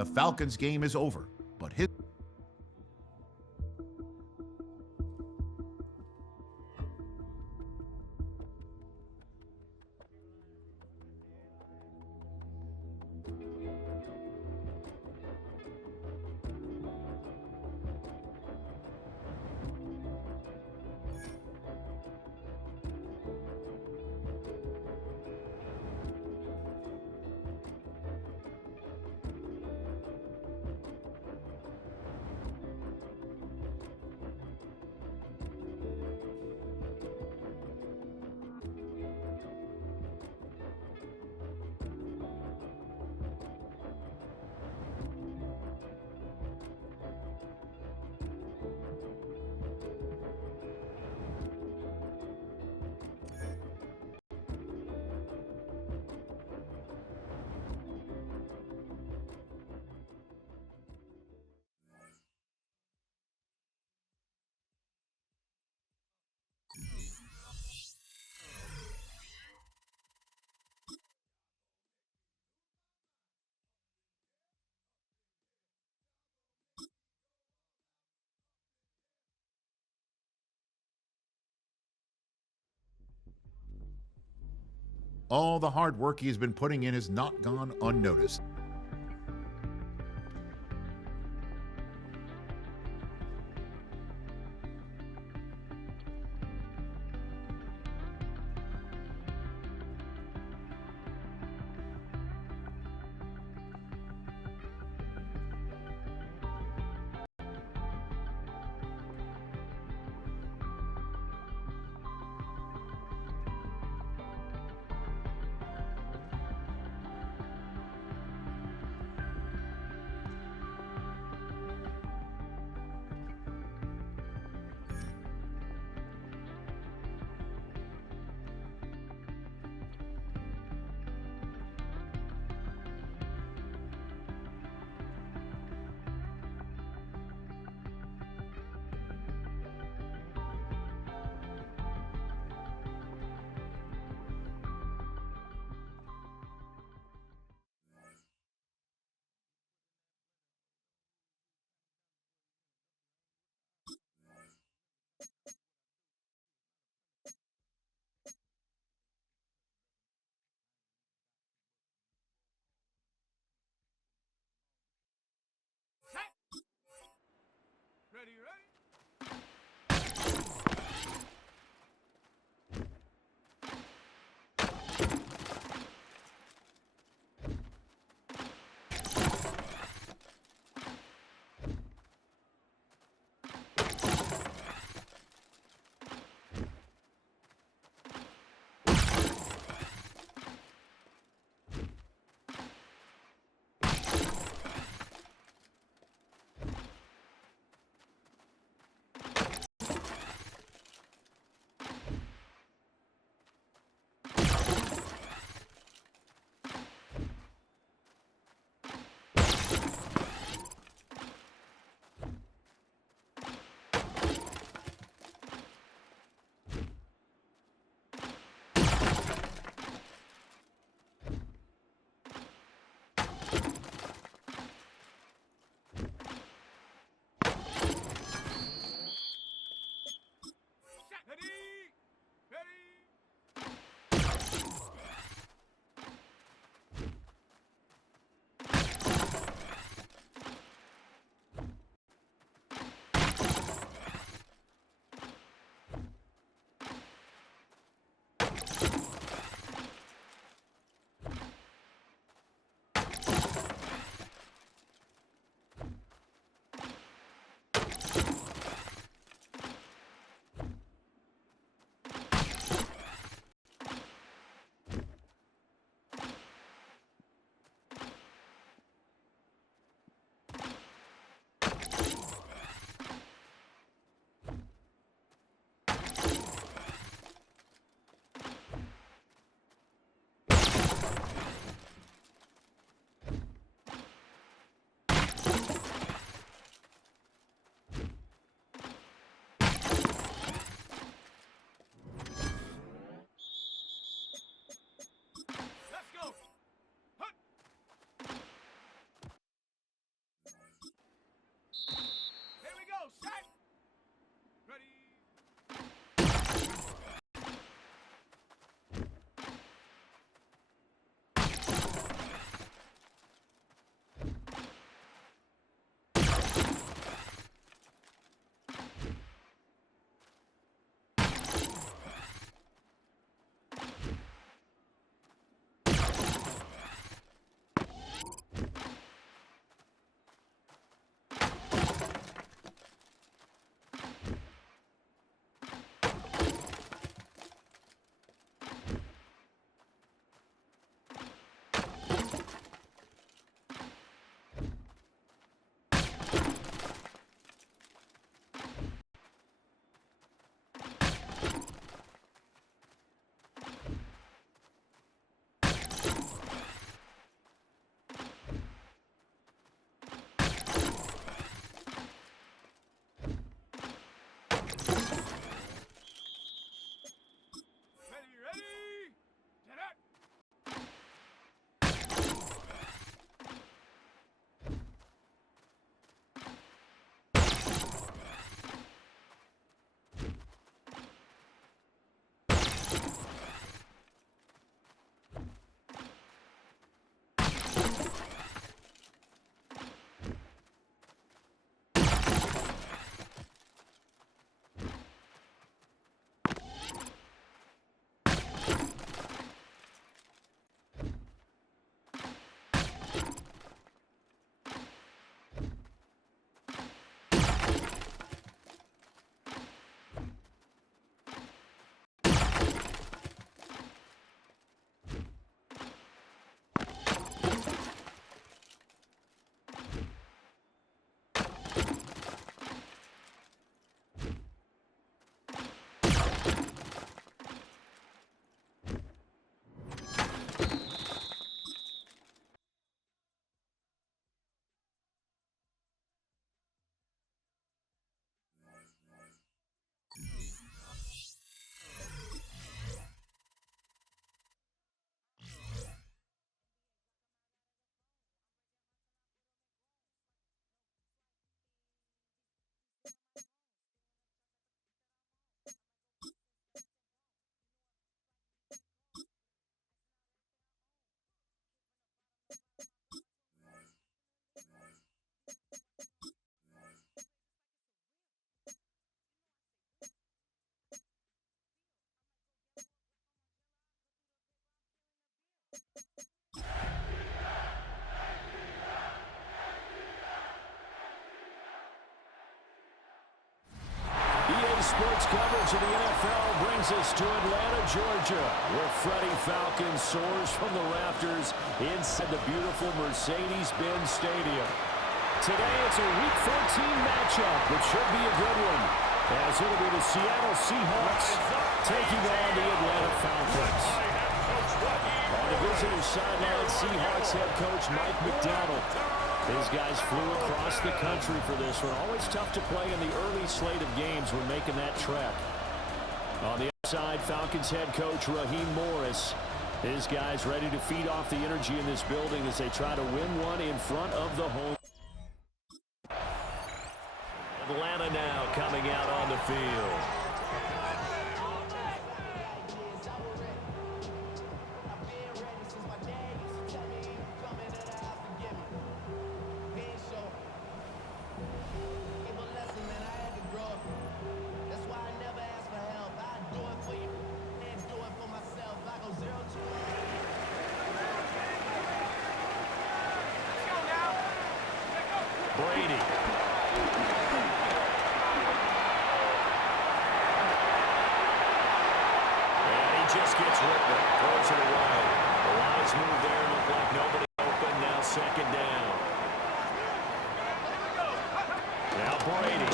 The Falcons' game is over, but his all the hard work he has been putting in has not gone unnoticed. sports coverage of the NFL brings us to Atlanta, Georgia, where Freddie Falcon soars from the rafters inside the beautiful Mercedes-Benz Stadium. Today, it's a Week 14 matchup, which should be a good one, as it'll be the Seattle Seahawks taking on the Atlanta Falcons. On the visitor's sideline, Seahawks head coach Mike McDonald. These guys flew across the country for this one. Always tough to play in the early slate of games when making that trek. On the outside, Falcons head coach Raheem Morris. His guys ready to feed off the energy in this building as they try to win one in front of the home. Atlanta now coming out on the field. Brady. And he just gets rid of it. Throws it away. The lines move there. Look like nobody open. Now second down. Now Brady.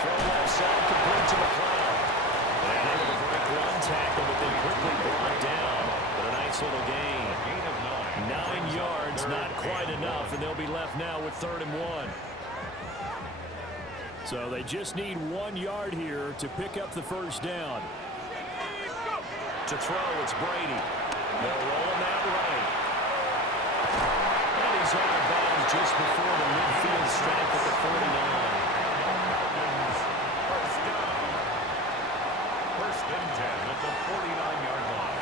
Throw left side. Complete to McLeod. And able to break one tackle, but they quickly brought down. But a nice little gain. 9 yards, not quite enough, and they'll be left now with 3rd and 1. So they just need 1 yard here to pick up the first down. To throw, it's Brady. They'll roll him out right. And he's out of bounds just before the midfield stripe at the 49. First and 10 at the 49-yard line.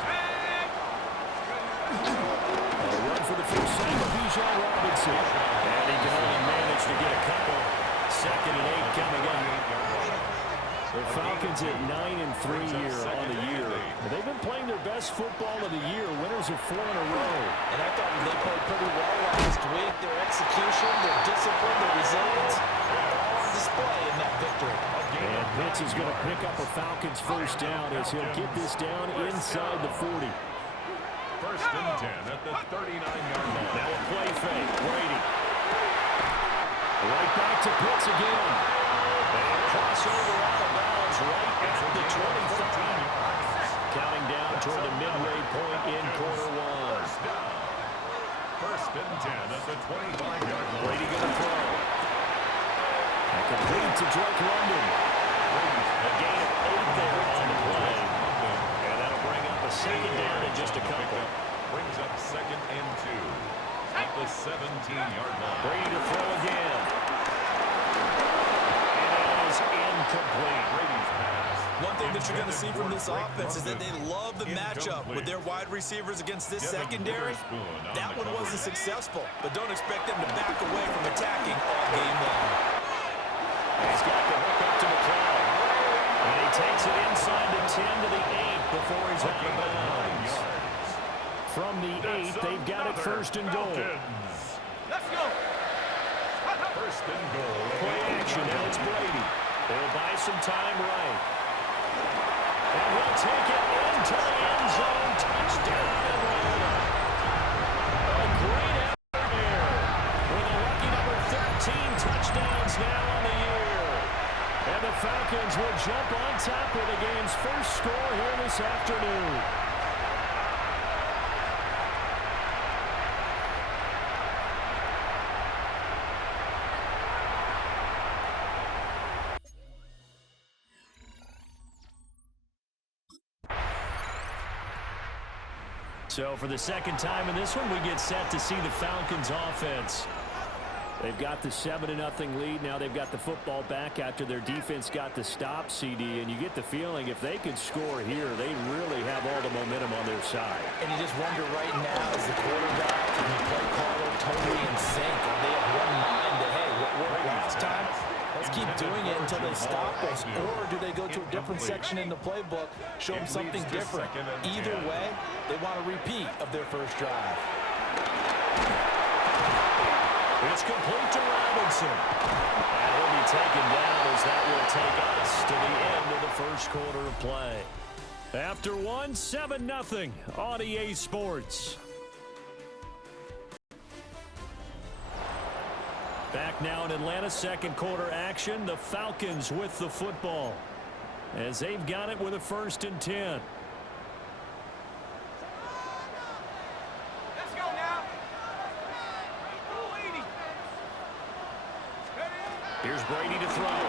For the first time of Bijan Robinson. And he can only manage to get a couple. 2nd and 8 coming up. The Falcons at 9-3 here on the year. They've been playing their best football of the year. Winners of 4 in a row. And I thought they played pretty well last week. Their execution, their discipline, their resilience, all on display in that victory. And Pitts is going to pick up a Falcons first down as he'll get this down inside the 40. First and 10 at the 39-yard line. Now a play fake. Brady. Right back to Pitts again. And crossover out of bounds right at the 25. Counting down toward the midway point in quarter 1. First and 10 at the 25-yard line. Brady going to throw. And complete to Drake London. A gain of 8 there on the play. And that'll bring up a second down in just a couple. Brings up 2nd and 2 at the 17-yard line. Brady to throw again. And it is incomplete. Brady's pass. One thing that you're going to see from this offense is that they love the matchup with their wide receivers against this secondary. That one wasn't successful, but don't expect them to back away from attacking all game long. He's got the hook up to McLeod. And he takes it inside the 10 to the 8 before he's out of bounds. From the 8, they've got it 1st and goal. Let's go. First and goal. Play action. Now it's Brady. They'll buy some time right. And he'll take it into the end zone. Touchdown, Atlanta. A great effort there. With a lucky number 13 touchdowns now on the year. And the Falcons will jump on top with the game's first score here this afternoon. So for the second time in this one, we get set to see the Falcons offense. They've got the 7-0 lead. Now they've got the football back after their defense got the stop, CD. And you get the feeling if they could score here, they really have all the momentum on their side. And you just wonder right now, is the quarterback and the play caller totally in sync? Are they of one mind that, hey, what worked last time? Let's keep doing it until they stop us. Or do they go to a different section in the playbook, show them something different? Either way, they want a repeat of their first drive. It's complete to Robinson. And he'll be taken down as that will take us to the end of the first quarter of play. After one, 7-0 on EA Sports. Back now in Atlanta, second quarter action. The Falcons with the football as they've got it with a 1st and 10. Let's go now. Here's Brady to throw.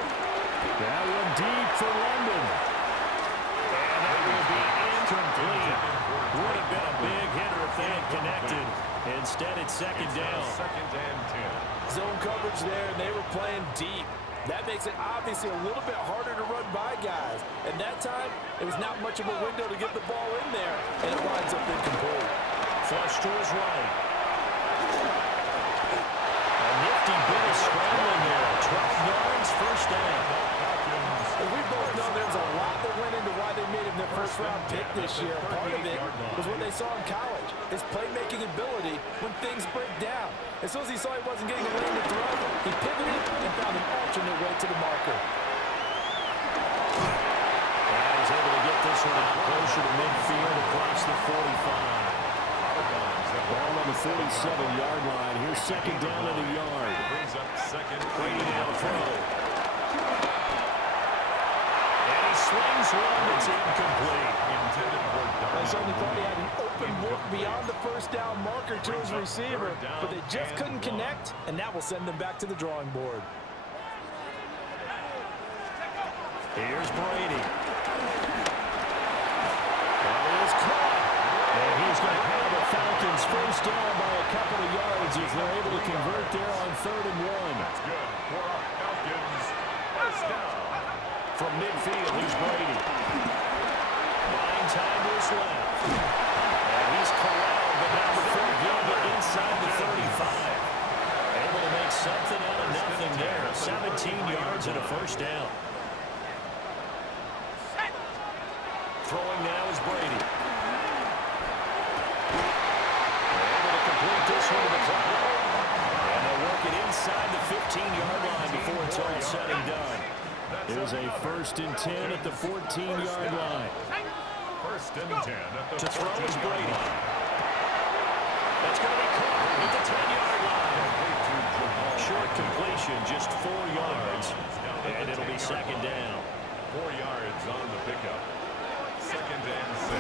That one deep for London. And that will be incomplete. Would have been a big hitter if they had connected. Instead, it's second down. 2nd and 10. Zone coverage there, and they were playing deep. That makes it obviously a little bit harder to run by guys. And that time, it was not much of a window to get the ball in there, and it winds up incomplete. Flush to his right. A nifty bit of scrambling there. 12 yards, 1st down. And we both know there's a lot that went into why they made him their first-round pick this year. Part of it was what they saw in college, his playmaking ability when things break down. As soon as he saw he wasn't getting a lane to throw, he pivoted and found an alternate way to the marker. And he's able to get this one out closer to midfield across the 45. Ball on the 47-yard line. Here's second down at a yard. Brings up 2nd. Brady now throw. And he slings one that's incomplete. Intended for They certainly thought he had an open look beyond the 1st down marker to his receiver, but they just couldn't connect, and that will send them back to the drawing board. Here's Brady. Ball is caught. And he's going to have the Falcons 1st down by a couple of yards if they're able to convert there on 3rd and 1. That's good for our Falcons. 1st down. From midfield, here's Brady. Buying time to his left. And he's corralled, but now before getting it inside the 35. Able to make something out of nothing there. 17 yards and a 1st down. Throwing now is Brady. Able to complete this one to the cloud. And they'll work it inside the 15-yard line before it's all said and done. There's a 1st and 10 at the 14-yard line. 1st and 10 at the To throw is 14-yard Brady. line. That's going to be caught at the 10-yard line. Short completion, just 4 yards. And it'll be second down. 4 yards on the pickup. 2nd and 6.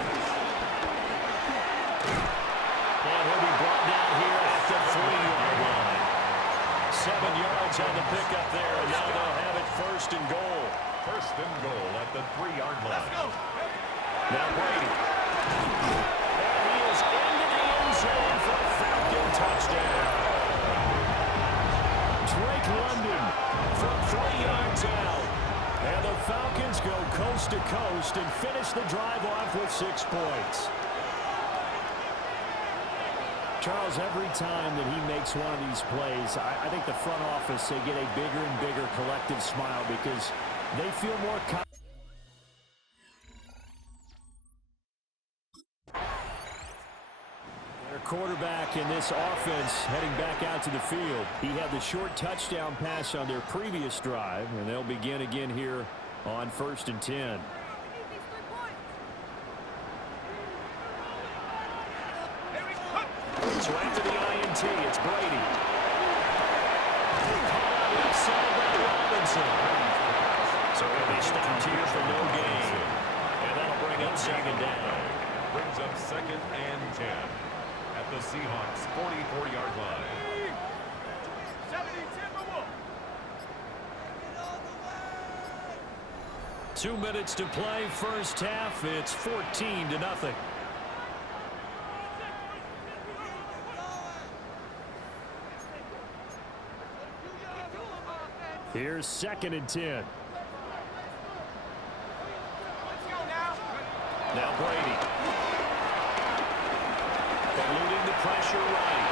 And he'll be brought down here at the 3-yard line. 7 yards on the pickup there, and now they'll have it 1st and goal. 1st and goal at the 3-yard line. Now Brady. And he is into the end zone for a Falcon touchdown. Drake London from 3 yards out. And the Falcons go coast to coast and finish the drive off with 6 points. Charles, every time that he makes one of these plays, I think the front office, they get a bigger and bigger collective smile because they feel more confident. Their quarterback in this offense heading back out to the field. He had the short touchdown pass on their previous drive, and they'll begin again here on 1st and 10. So after the INT, it's Brady. Left side by Robinson. So he'll be stopped here for no gain. And that'll bring up second down. Brings up 2nd and 10 at the Seahawks 44-yard line. 2 minutes to play, 1st half. It's 14-0. Here's 2nd and 10. Now Brady. Eluding the pressure right.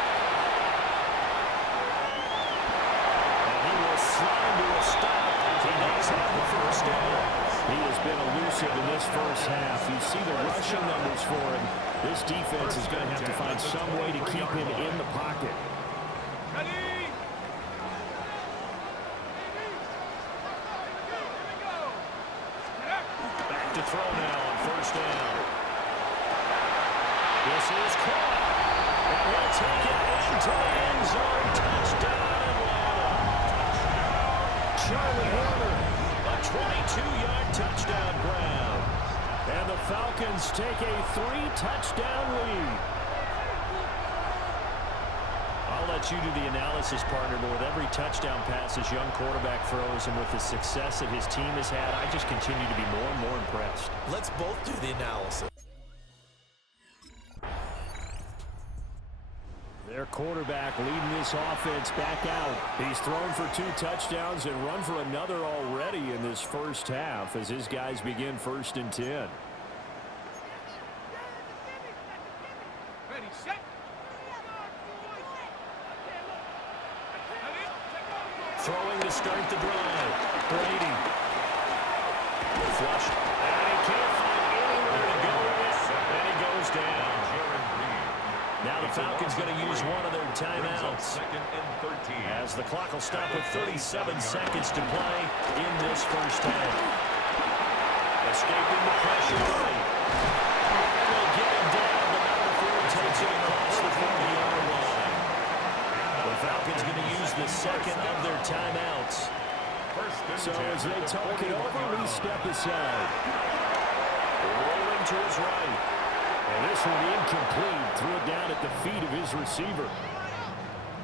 And he will slide to a stop. He does have the 1st down. He has been elusive in this 1st half. You see the rushing numbers for him. This defense is going to have to find some way to keep him in the pocket. throw now on first down. This is caught. And he'll take it into the end zone. Touchdown, Atlanta. Charlie Horner, a 22-yard touchdown grab. And the Falcons take a 3-touchdown lead. I'll let you do the analysis, partner, but with every touchdown pass his young quarterback throws and with the success that his team has had, I just continue to be more and more impressed. Let's both do the analysis. Their quarterback leading this offense back out. He's thrown for 2 touchdowns and run for another already in this first half as his guys begin 1st and 10. Ready, set. Throwing to start the drive. Brady. Flush. And he can't find anywhere to go with it. And he goes down. Now the Falcons going to use one of their timeouts. 2nd and 13. As the clock will stop with 37 seconds to play in this first half. Escaping the pressure early. And they'll get him down. The number 4 takes it across the 40-yard line. The Falcons going to use the second of their timeouts. So as they talk it over, we step aside. Rolling to his right. And this one incomplete. Threw it down at the feet of his receiver.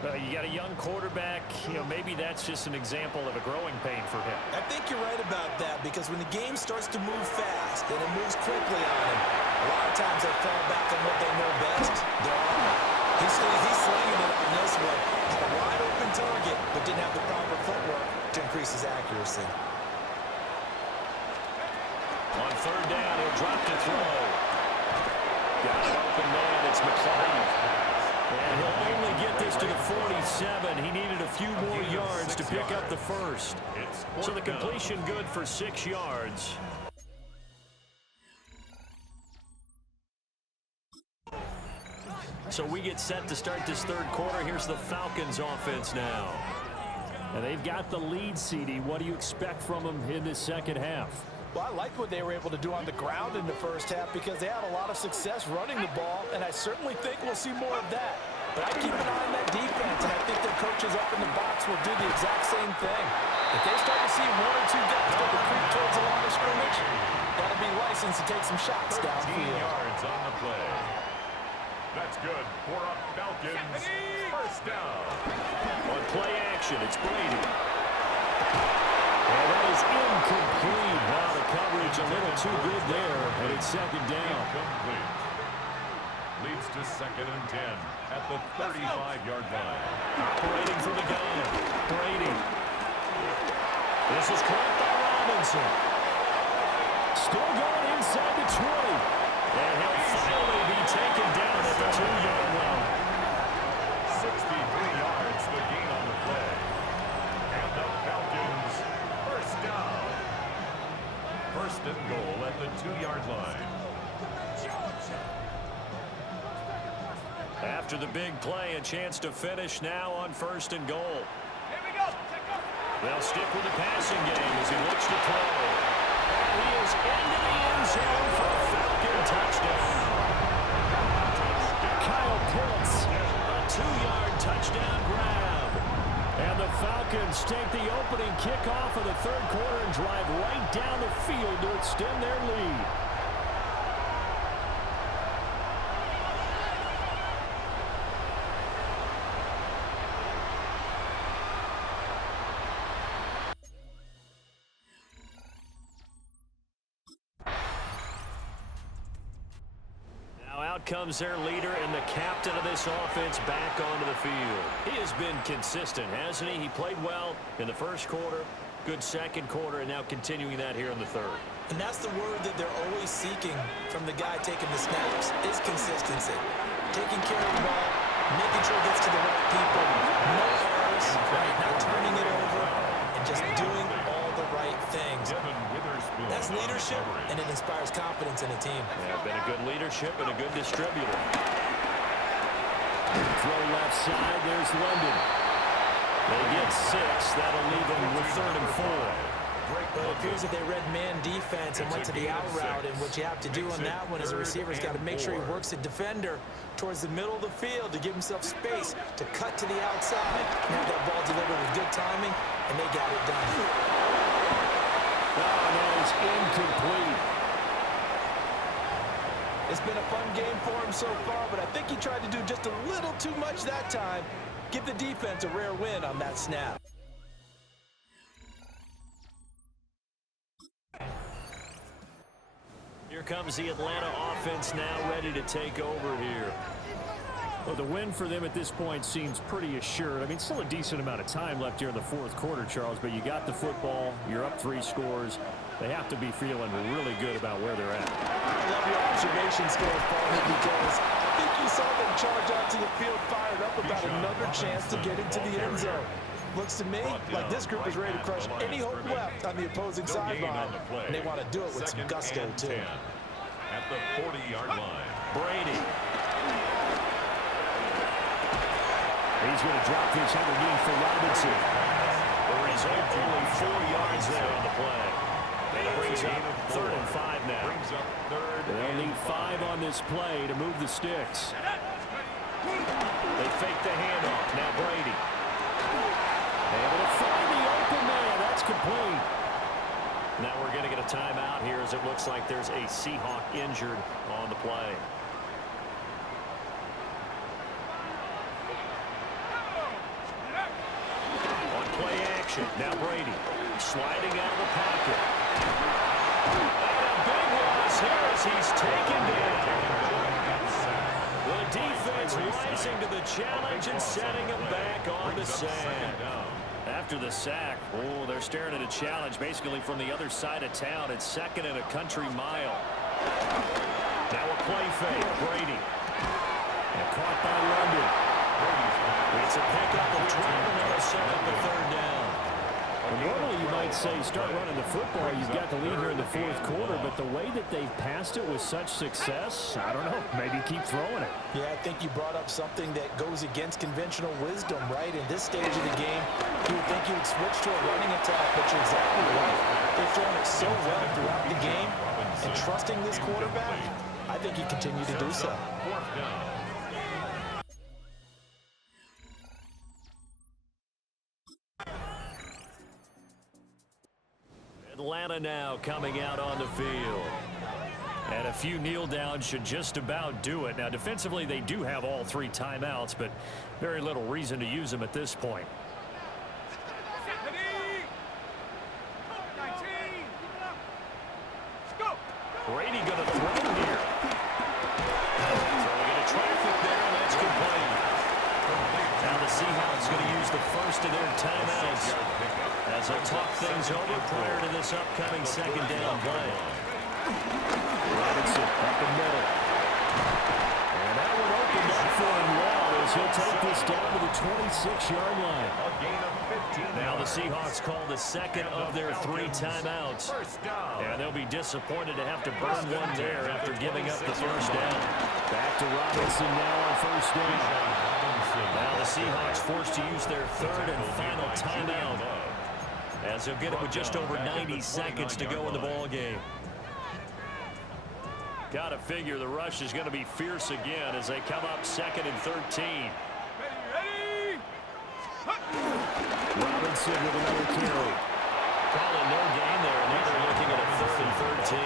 You got a young quarterback. Maybe that's just an example of a growing pain for him. I think you're right about that because when the game starts to move fast and it moves quickly on him, a lot of times they fall back on what they know best, their arm. He's slinging it on this one. Had a wide open target, but didn't have the proper footwork to increase his accuracy. On 3rd down, he'll drop to throw. Got an open man. It's McCarthy. And he'll only get this to the 47. He needed a few more yards to pick up the first. So the completion good for 6 yards. So we get set to start this 3rd quarter. Here's the Falcons offense now. And they've got the lead, CD. What do you expect from them in this 2nd half? Well, I liked what they were able to do on the ground in the first half because they had a lot of success running the ball, and I certainly think we'll see more of that. But I keep an eye on that defense, and I think their coaches up in the box will do the exact same thing. If they start to see 1 or 2 guys start to creep towards the line of scrimmage, that'll be licensed to take some shots downfield. Yards on the play. That's good for a Falcons first down. On play action, it's Brady. And that is incomplete. Wow, the coverage a little too good there, and it's 2nd down. Incomplete. Leads to 2nd and 10 at the 35-yard line. Operating from the gun. Brady. This is caught by Robinson. Still going inside the 20. And he'll finally be taken down at the 2-yard line. 63 yards the gain on the play. And the Falcons first down. 1st and goal at the 2-yard line. After the big play, a chance to finish now on 1st and goal. Here we go. They'll stick with the passing game as he looks to throw. And he is into the end zone for a Falcon touchdown. Kyle Pitts, a 2-yard touchdown grab. And the Falcons take the opening kickoff of the 3rd quarter and drive right down the field to extend their lead. Out comes their leader and the captain of this offense back onto the field. He has been consistent, hasn't he? He played well in the 1st quarter, good 2nd quarter, and now continuing that here in the 3rd. And that's the word that they're always seeking from the guy taking the snaps is consistency. Taking care of the ball, making sure it gets to the right people, no errors, right? Not turning it over, and just doing all the right things. That's leadership, and it inspires confidence in a team. Yeah, been a good leadership and a good distributor. Throw left side, there's London. They get 6. That'll leave them with 3rd and 4. But it appears that they read man defense and went to the out route, and what you have to do on that one as a receiver is got to make sure he works the defender towards the middle of the field to give himself space to cut to the outside and have that ball delivered with good timing, and they got it done. Oh, that is incomplete. It's been a fun game for him so far, but I think he tried to do just a little too much that time. Give the defense a rare win on that snap. Here comes the Atlanta offense now ready to take over here. Well, the win for them at this point seems pretty assured. I mean, still a decent amount of time left here in the fourth quarter, Charles, but you got the football, you're up 3 scores. They have to be feeling really good about where they're at. I love your observations going forward because I think you saw them charge out to the field fired up about another chance to get into the end zone. Looks to me like this group is ready to crush any hope left on the opposing sideline, and they want to do it with some gusto, too. At the 40-yard line. Brady. He's going to drop this underneath for Robinson. The result, only 4 yards there on the play. And it brings up 3rd and 5 now. They'll need 5 on this play to move the sticks. They fake the handoff. Now Brady. Able to find the open man. That's complete. Now we're going to get a timeout here as it looks like there's a Seahawk injured on the play. On play action. Now Brady sliding out of the pocket. And a big loss here as he's taken down. The defense rising to the challenge and setting him back on the sand. After the sack, oh, they're staring at a challenge basically from the other side of town. It's 2nd and a country mile. Now a play fake. Brady. And caught by London. It's a pickup of 12 and they'll set up the 3rd down. Well, normally you might say start running the football. You've got the lead here in the 4th quarter, but the way that they've passed it with such success, I don't know, maybe keep throwing it. Yeah, I think you brought up something that goes against conventional wisdom, right? In this stage of the game, you would think you would switch to a running attack, but you're exactly right. They've thrown it so well throughout the game, and trusting this quarterback, I think you continue to do so. Atlanta now coming out on the field. And a few kneel downs should just about do it. Now, defensively, they do have all 3 timeouts, but very little reason to use them at this point. Brady going to throw here. Throwing into traffic there, and that's complete. Now the Seahawks going to use the first of their timeouts as they talk things over prior to this upcoming 2nd down play. Robinson up the middle. And that one opened up for him well as he'll take this down to the 26-yard line. Now the Seahawks call the 2nd of their 3 timeouts. And they'll be disappointed to have to burn one there after giving up the 1st down. Back to Robinson now on 1st down. Now the Seahawks forced to use their 3rd and final timeout, as they'll get it with just over 90 seconds to go in the ball game. Got to figure the rush is going to be fierce again as they come up 2nd and 13. Robinson with another carry. Calling no gain there, and now they're looking at a 3rd and 13.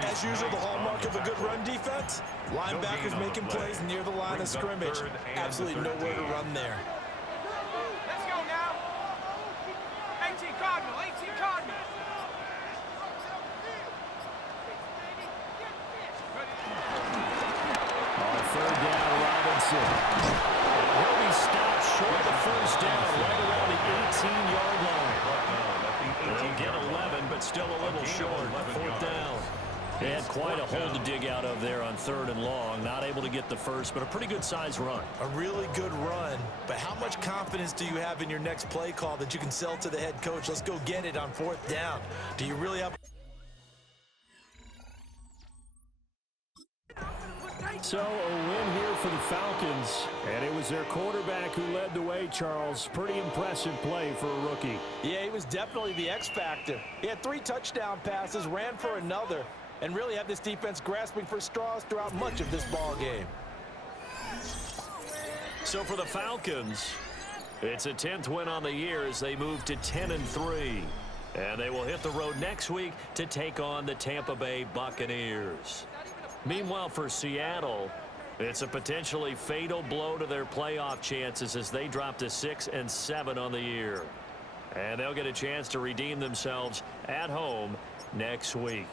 As usual, the hallmark of a good run defense, linebackers making plays near the line of scrimmage. Absolutely nowhere to run there. Let's go now. 18 Cardinal, 18 Cardinal. On 3rd down, Robinson. And he'll be stopped short of the 1st down, right around the 18-yard line. They'll get 11, but still a little short. 4th down. They had quite a hole to dig out of there on 3rd and long. Not able to get the first, but a pretty good size run. A really good run, but how much confidence do you have in your next play call that you can sell to the head coach? Let's go get it on 4th down. Do you really have... So a win here for the Falcons, and it was their quarterback who led the way, Charles. Pretty impressive play for a rookie. Yeah, he was definitely the X factor. He had 3 touchdown passes, ran for another, and really had this defense grasping for straws throughout much of this ball game. So for the Falcons, it's a 10th win on the year as they move to 10-3. And they will hit the road next week to take on the Tampa Bay Buccaneers. Meanwhile, for Seattle, it's a potentially fatal blow to their playoff chances as they drop to 6-7 on the year. And they'll get a chance to redeem themselves at home next week.